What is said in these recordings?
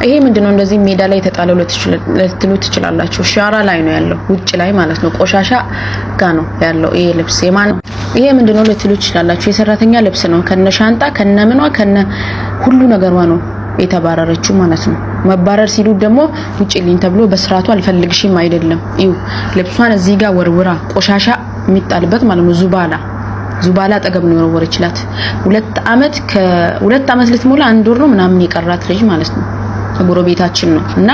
ይሄ ምንድነው እንደዚህ ሜዳ ላይ ተጣለው ልትሉ ትችላላችሁ። ሻራ ላይ ነው ያለው፣ ውጭ ላይ ማለት ነው። ቆሻሻ ጋ ነው ያለው ይሄ ልብስ። ይሄ ምንድነው ልትሉ ትችላላችሁ። የሰራተኛ ልብስ ነው፣ ከነ ሻንጣ ከነ ምኗ ከነ ሁሉ ነገሯ ነው የተባረረችው ማለት ነው። መባረር ሲሉ ደግሞ ውጪልኝ ተብሎ በስራቱ አልፈልግሽም አይደለም። ይው ልብሷን እዚህ ጋር ወርውራ ቆሻሻ የሚጣልበት ማለት ነው። ዙባላ አጠገብ ነው የወረወረችላት። 2 አመት ልትሞላ 1 ወር ነው ምናምን የቀራት ልጅ ማለት ነው። ጎረቤታችን ነው እና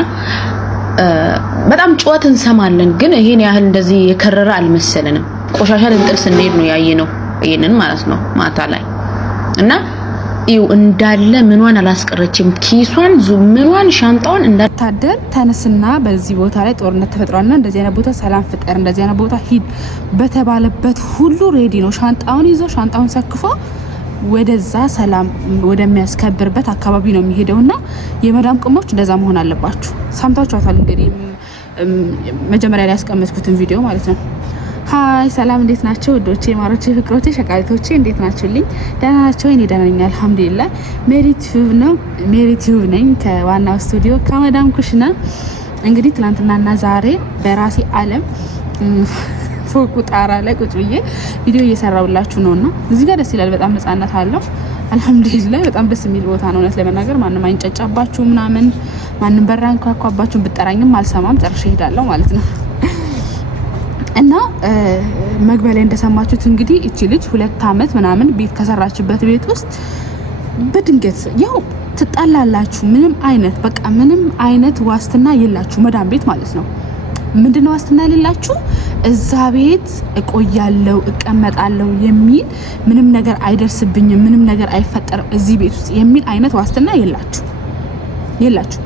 በጣም ጩኸት እንሰማለን፣ ግን ይሄን ያህል እንደዚህ የከረረ አልመሰለንም። ቆሻሻ ልንጥል ስንሄድ ነው ያየነው ይሄንን ማለት ነው ማታ ላይ እና ይው እንዳለ ምንዋን አላስቀረችም። ኪሷን ምንዋን ሻንጣውን እንዳታደር ተነስና በዚህ ቦታ ላይ ጦርነት ተፈጥሯልና እንደዚህ አይነት ቦታ ሰላም ፍጠር፣ እንደዚህ አይነት ቦታ ሂድ በተባለበት ሁሉ ሬዲ ነው። ሻንጣውን ይዞ ሻንጣውን ሰክፎ ወደዛ ሰላም ወደሚያስከብርበት አካባቢ ነው የሚሄደውና የመዳም ቅሞች እንደዛ መሆን አለባችሁ። ሰምታችኋታል እንግዲህ መጀመሪያ ላይ ያስቀመጥኩትን ቪዲዮ ማለት ነው። ሃይ ሰላም፣ እንዴት ናቸው ወዶቼ፣ ማሮቼ፣ ፍቅሮቼ፣ ሸቃሊቶቼ እንዴት ናችሁልኝ? ደህና ናቸው? እኔ ደህና ነኝ አልሐምዱሊላህ። ሜሪ ቲዩብ ነኝ ከዋናው ስቱዲዮ ከመዳም ኩሽና። እንግዲህ ትናንትናና ዛሬ በራሴ ዓለም ፎቁ ጣራ ላይ ቁጭ ብዬ ቪዲዮ እየሰራሁላችሁ ነውና እዚህ ጋር ደስ ይላል። በጣም ነፃነት አለው አልሐምዱሊላህ። በጣም ደስ የሚል ቦታ ነው። እውነት ለመናገር ማንም አይንጨጫባችሁ ምናምን፣ ማንም በራን ካኳባችሁ ብጠራኝም አልሰማም፣ ጨርሼ እሄዳለሁ ማለት ነው። እና መግቢያ ላይ እንደሰማችሁት እንግዲህ እቺ ልጅ 2 አመት ምናምን ቤት ከሰራችበት ቤት ውስጥ በድንገት ያው ትጣላላችሁ። ምንም አይነት ዋስትና የላችሁ መዳም ቤት ማለት ነው። ምንድነው ዋስትና የሌላችሁ? እዛ ቤት እቆያለሁ እቀመጣለሁ የሚል ምንም ነገር አይደርስብኝም፣ ምንም ነገር አይፈጠርም እዚህ ቤት ውስጥ የሚል አይነት ዋስትና የላችሁ።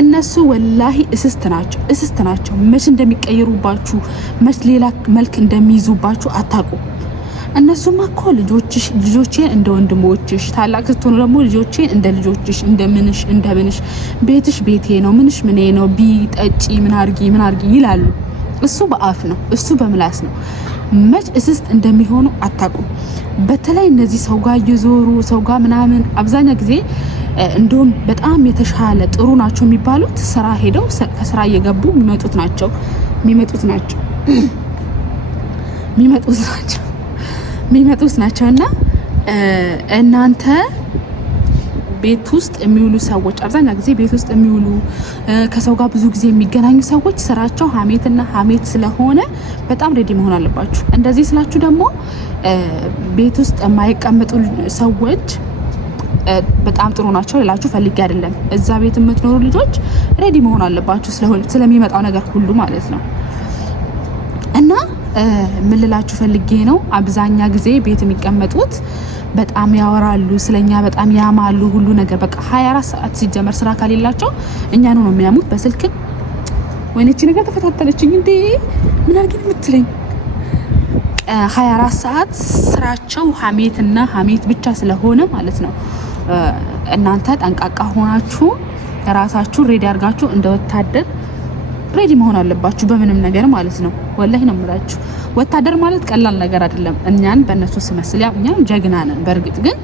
እነሱ ወላሂ እስስት ናቸው። መች እንደሚቀየሩባችሁ መች ሌላ መልክ እንደሚይዙባችሁ አታውቁ። እነሱማ እኮ ልጆቼን እንደ ወንድሞችሽ፣ ታላቅ ስትሆኑ ደግሞ ልጆቼን እንደ ልጆችሽ፣ እንደምንሽ ቤትሽ ቤቴ ነው፣ ምንሽ ምኔ ነው፣ ቢጠጪ ምን አርጊ ይላሉ። እሱ በአፍ ነው፣ እሱ በምላስ ነው። መች እስስት እንደሚሆኑ አታውቁም። በተለይ እነዚህ ሰው ጋር እየዞሩ ሰው ጋር ምናምን አብዛኛው ጊዜ እንደውም በጣም የተሻለ ጥሩ ናቸው የሚባሉት ስራ ሄደው ከስራ እየገቡ የሚመጡት ናቸውና እናንተ ቤት ውስጥ የሚውሉ ሰዎች አብዛኛው ጊዜ ቤት ውስጥ የሚውሉ ከሰው ጋር ብዙ ጊዜ የሚገናኙ ሰዎች ስራቸው ሀሜት ስለሆነ በጣም ሬዲ መሆን አለባችሁ። እንደዚህ ስላችሁ ደግሞ ቤት ውስጥ የማይቀመጡ ሰዎች በጣም ጥሩ ናቸው ሌላችሁ ፈልጌ አይደለም። እዛ ቤት የምትኖሩ ልጆች ሬዲ መሆን አለባችሁ ስለሚመጣው ነገር ሁሉ ማለት ነው። እና ምን ልላችሁ ፈልጌ ነው፣ አብዛኛ ጊዜ ቤት የሚቀመጡት በጣም ያወራሉ ስለኛ፣ በጣም ያማሉ ሁሉ ነገር በቃ 24 ሰዓት ሲጀመር ስራ ካሌላቸው እኛኑ ነው የሚያሙት በስልክ። ወይኔቺ ነገር ተፈታተለችኝ እንዴ ምን አርጊኝ የምትለኝ 24 ሰዓት ስራቸው ሀሜት ብቻ ስለሆነ ማለት ነው። እናንተ ጠንቃቃ ሆናችሁ ራሳችሁ ሬዲ አድርጋችሁ እንደ ወታደር ሬዲ መሆን አለባችሁ በምንም ነገር ማለት ነው። ወላሂ ነው የምላችሁ። ወታደር ማለት ቀላል ነገር አይደለም። እኛን በእነሱ ስመስል ያው እኛም ጀግና ነን። በእርግጥ ግን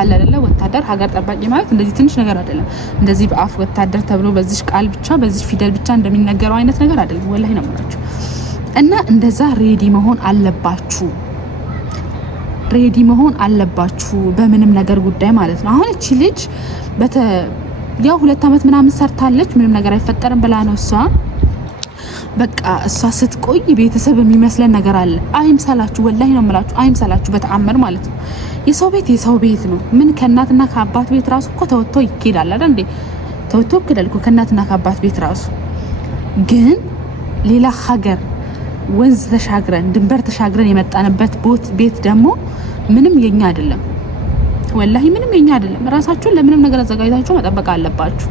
አለ አይደለ ወታደር ሀገር ጠባቂ ማለት እንደዚህ ትንሽ ነገር አይደለም። እንደዚህ በአፍ ወታደር ተብሎ በዚህ ቃል ብቻ በዚህ ፊደል ብቻ እንደሚነገረው አይነት ነገር አይደለም። ወላሂ ነው የምላችሁ። እና እንደዛ ሬዲ መሆን አለባችሁ በምንም ነገር ጉዳይ ማለት ነው። አሁን እቺ ልጅ ያው 2 አመት ምናምን ሰርታለች፣ ምንም ነገር አይፈጠርም ብላ ነው እሷ በቃ እሷ ስትቆይ ቤተሰብ የሚመስለን ነገር አለ። አይምሰላችሁ፣ ወላሂ ነው የምላችሁ፣ አይምሰላችሁ በተአምር ማለት ነው። የሰው ቤት ነው። ምን ከእናትና ከአባት ቤት ራሱ እኮ ተወጥቶ ይኬዳል አይደል እንዴ? ተወጥቶ ይኬዳል እኮ ከእናትና ከአባት ቤት ራሱ። ግን ሌላ ሀገር ወንዝ ተሻግረን ድንበር ተሻግረን የመጣንበት ቤት ደግሞ ምንም የኛ አይደለም። ወላሂ ምንም የኛ አይደለም። ራሳችሁን ለምንም ነገር አዘጋጅታችሁ መጠበቅ አለባችሁ።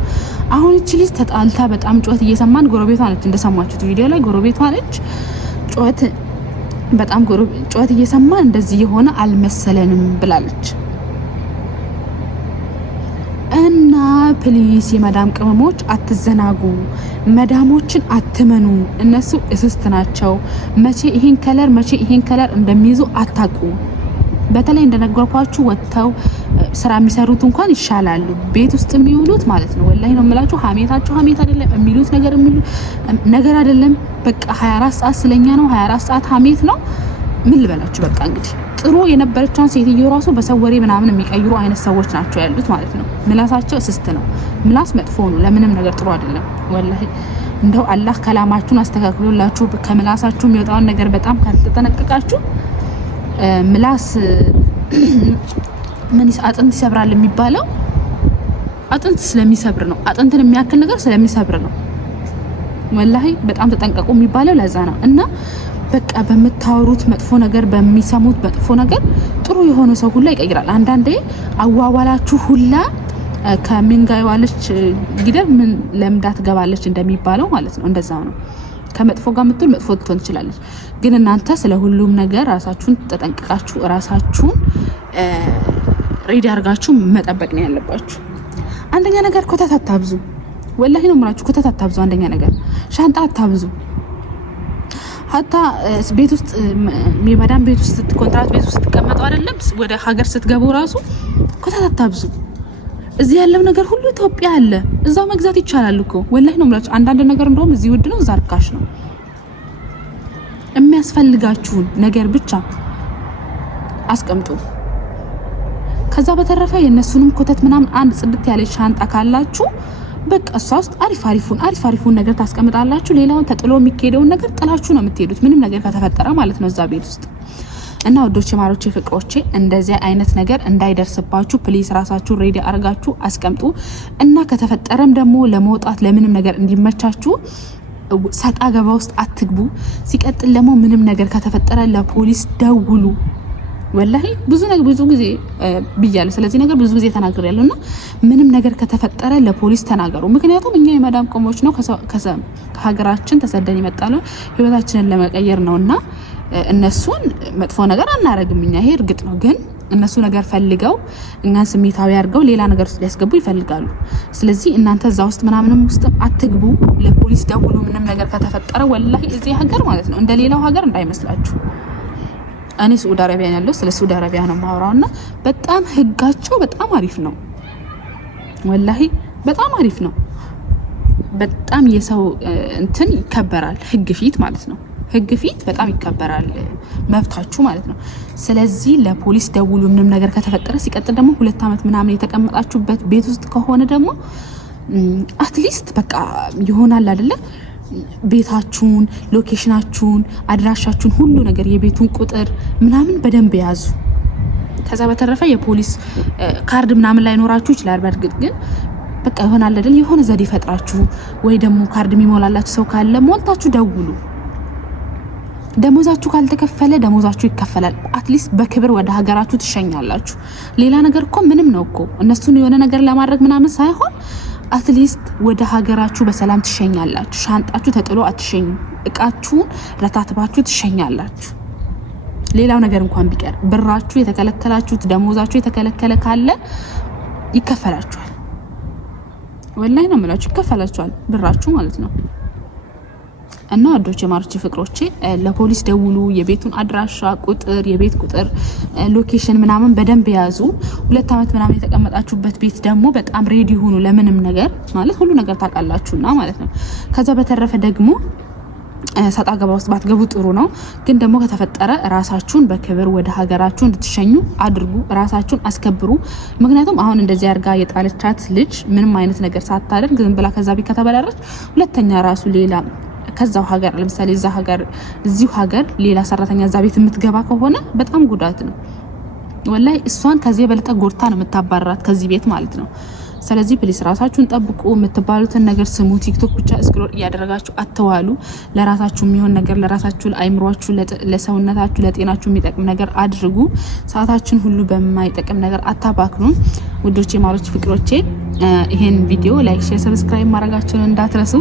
አሁን እቺ ልጅ ተጣልታ በጣም ጩኸት እየሰማን ጎረቤቷ ነች፣ እንደሰማችሁት ቪዲዮ ላይ ጎረቤቷ ነች። ጩኸት እየሰማን እንደዚህ የሆነ አልመሰለንም ብላለች። እና ፕሊስ የመዳም ቅመሞች አትዘናጉ፣ መዳሞችን አትመኑ። እነሱ እስስት ናቸው። መቼ ይሄን ከለር እንደሚይዙ አታውቁ። በተለይ እንደነገርኳችሁ ወጥተው ስራ የሚሰሩት እንኳን ይሻላሉ ቤት ውስጥ የሚውሉት ማለት ነው። ወላሂ ነው የምላችሁ። ሀሜታቸው ሀሜት አይደለም፣ የሚሉት ነገር አይደለም። በቃ 24 ሰዓት ስለኛ ነው፣ 24 ሰዓት ሀሜት ነው። ምን ልበላችሁ በቃ እንግዲህ ጥሩ የነበረቻን ሴትዮ ራሱ በሰው ወሬ ምናምን የሚቀይሩ አይነት ሰዎች ናቸው ያሉት ማለት ነው። ምላሳቸው እስስት ነው። ምላስ መጥፎ ነው፣ ለምንም ነገር ጥሩ አይደለም ወላሂ። እንደው አላህ ከላማችሁን አስተካክሎላችሁ ከምላሳችሁ የሚወጣውን ነገር በጣም ካልተጠነቀቃችሁ ምላስ ምን አጥንት ይሰብራል የሚባለው አጥንት ስለሚሰብር ነው። አጥንትን የሚያክል ነገር ስለሚሰብር ነው። ወላሂ በጣም ተጠንቀቁ የሚባለው ለዛ ነው። እና በቃ በመታወሩት መጥፎ ነገር በሚሰሙት መጥፎ ነገር ጥሩ የሆነ ሰው ሁላ ይቀይራል። አንዳንዴ አዋዋላችሁ ሁላ ከምን ጋር ዋለች ጊደር ምን ለምዳ ትገባለች እንደሚባለው ማለት ነው። እንደዛው ነው። ከመጥፎ ጋር ምትል መጥፎ ልትሆን ትችላለች። ግን እናንተ ስለ ሁሉም ነገር ራሳችሁን ተጠንቅቃችሁ ራሳችሁን ሬዲ አድርጋችሁ መጠበቅ ነው ያለባችሁ። አንደኛ ነገር ኮተት አታብዙ። ወላሂ ነው የምላችሁ፣ ኮተት አታብዙ። አንደኛ ነገር ሻንጣ አታብዙ። ሀታ ቤት ውስጥ የመዳም ቤት ውስጥ ኮንትራት ቤት ውስጥ ተቀመጡ አይደለም ወደ ሀገር ስትገቡ ራሱ ኮተት አታብዙ። እዚህ ያለው ነገር ሁሉ ኢትዮጵያ አለ፣ እዛው መግዛት ይቻላል እኮ። ወላሂ ነው የምላችሁ። አንዳንድ ነገር እንደውም እዚህ ውድ ነው፣ እዛ ርካሽ ነው። የሚያስፈልጋችሁን ነገር ብቻ አስቀምጡ። ከዛ በተረፈ የነሱንም ኮተት ምናምን አንድ ጽድት ያለ ሻንጣ ካላችሁ በቃ እሷ ውስጥ አሪፍ አሪፉን ነገር ታስቀምጣላችሁ። ሌላውን ተጥሎ የሚሄደውን ነገር ጥላችሁ ነው የምትሄዱት፣ ምንም ነገር ከተፈጠረ ማለት ነው እዛ ቤት ውስጥ። እና ወዶቼ ማሮቼ ፍቅሮቼ እንደዚህ አይነት ነገር እንዳይደርስባችሁ ፕሊስ ራሳችሁን ሬዲ አርጋችሁ አስቀምጡ። እና ከተፈጠረም ደግሞ ለመውጣት ለምንም ነገር እንዲመቻችሁ ሰጣ ገባ ውስጥ አትግቡ። ሲቀጥል ደግሞ ምንም ነገር ከተፈጠረ ለፖሊስ ደውሉ። ወላሂ ብዙ ጊዜ ብያለሁ፣ ስለዚህ ነገር ብዙ ጊዜ ተናግሬያለሁ። እና ምንም ነገር ከተፈጠረ ለፖሊስ ተናገሩ። ምክንያቱም እኛ የመዳም ቆሞች ነው ከሀገራችን ተሰደን ይመጣሉ ህይወታችንን ለመቀየር ነውና እነሱን መጥፎ ነገር አናረግም እኛ፣ ይሄ እርግጥ ነው። ግን እነሱ ነገር ፈልገው እኛን ስሜታዊ አድርገው ሌላ ነገር ውስጥ ሊያስገቡ ይፈልጋሉ። ስለዚህ እናንተ እዛ ውስጥ ምናምንም ውስጥ አትግቡ። ለፖሊስ ደውሉ ምንም ነገር ከተፈጠረ። ወላሂ እዚህ ሀገር ማለት ነው እንደ ሌላው ሀገር እንዳይመስላችሁ። እኔ ሳዑዲ አረቢያ ያለው ስለ ሳዑዲ አረቢያ ነው የማወራውና በጣም ህጋቸው በጣም አሪፍ ነው። ወላሂ በጣም አሪፍ ነው። በጣም የሰው እንትን ይከበራል፣ ህግ ፊት ማለት ነው። ህግ ፊት በጣም ይከበራል መብታችሁ ማለት ነው። ስለዚህ ለፖሊስ ደውሉ ምንም ነገር ከተፈጠረ። ሲቀጥል ደግሞ 2 አመት ምናምን የተቀመጣችሁበት ቤት ውስጥ ከሆነ ደግሞ አትሊስት በቃ ይሆናል አይደለ? ቤታችሁን፣ ሎኬሽናችሁን፣ አድራሻችሁን፣ ሁሉ ነገር የቤቱን ቁጥር ምናምን በደንብ ያዙ። ከዛ በተረፈ የፖሊስ ካርድ ምናምን ላይ ኖራችሁ ይችላል። በእርግጥ ግን በቃ ይሆናል አይደል? የሆነ ዘዴ ፈጥራችሁ ወይ ደግሞ ካርድ የሚሞላላችሁ ሰው ካለ ሞልታችሁ ደውሉ። ደሞዛችሁ ካልተከፈለ ደሞዛችሁ ይከፈላል። አትሊስት በክብር ወደ ሀገራችሁ ትሸኛላችሁ። ሌላ ነገር እኮ ምንም ነው እኮ እነሱን የሆነ ነገር ለማድረግ ምናምን ሳይሆን አትሊስት ወደ ሀገራችሁ በሰላም ትሸኛላችሁ። ሻንጣችሁ ተጥሎ አትሸኙ። እቃችሁን ረታትባችሁ ትሸኛላችሁ። ሌላው ነገር እንኳን ቢቀር ብራችሁ የተከለከላችሁት ደሞዛችሁ የተከለከለ ካለ ይከፈላችኋል። ወላሂ ነው የምላችሁ፣ ይከፈላችኋል ብራችሁ ማለት ነው። እና ወዶቼ ማሮቼ ፍቅሮቼ ለፖሊስ ደውሉ። የቤቱን አድራሻ ቁጥር፣ የቤት ቁጥር፣ ሎኬሽን ምናምን በደንብ ያዙ። 2 አመት ምናምን የተቀመጣችሁበት ቤት ደግሞ በጣም ሬዲ ሁኑ ለምንም ነገር ማለት ሁሉ ነገር ታውቃላችሁና ማለት ነው። ከዛ በተረፈ ደግሞ ሰጣ ገባ ውስጥ ባትገቡ ጥሩ ነው። ግን ደግሞ ከተፈጠረ ራሳችሁን በክብር ወደ ሀገራችሁ እንድትሸኙ አድርጉ። ራሳችሁን አስከብሩ። ምክንያቱም አሁን እንደዚህ አድርጋ የጣለቻት ልጅ ምንም አይነት ነገር ሳታደርግ ዝም ብላ ከዛ ቤት ከተበላረች ሁለተኛ ራሱ ሌላ ከዛው ሀገር ለምሳሌ እዚሁ ሀገር ሌላ ሰራተኛ እዛ ቤት የምትገባ ከሆነ በጣም ጉዳት ነው። ወላሂ እሷን ከዚህ የበለጠ ጎርታ ነው የምታባረራት ከዚህ ቤት ማለት ነው። ስለዚህ ፕሊስ ራሳችሁን ጠብቁ። የምትባሉትን ነገር ስሙ። ቲክቶክ ብቻ ስክሮል እያደረጋችሁ አትዋሉ። ለራሳችሁ የሚሆን ነገር ለራሳችሁ፣ ለአይምሯችሁ፣ ለሰውነታችሁ፣ ለጤናችሁ የሚጠቅም ነገር አድርጉ። ሰዓታችን ሁሉ በማይጠቅም ነገር አታባክኑ። ውዶቼ ማሮች ፍቅሮቼ ይሄን ቪዲዮ ላይክ፣ ሼር፣ ሰብስክራይብ ማድረጋችሁን እንዳትረሱ።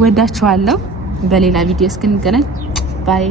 ወዳችኋለሁ። በሌላ ቪዲዮ እስክንገናኝ ባይ።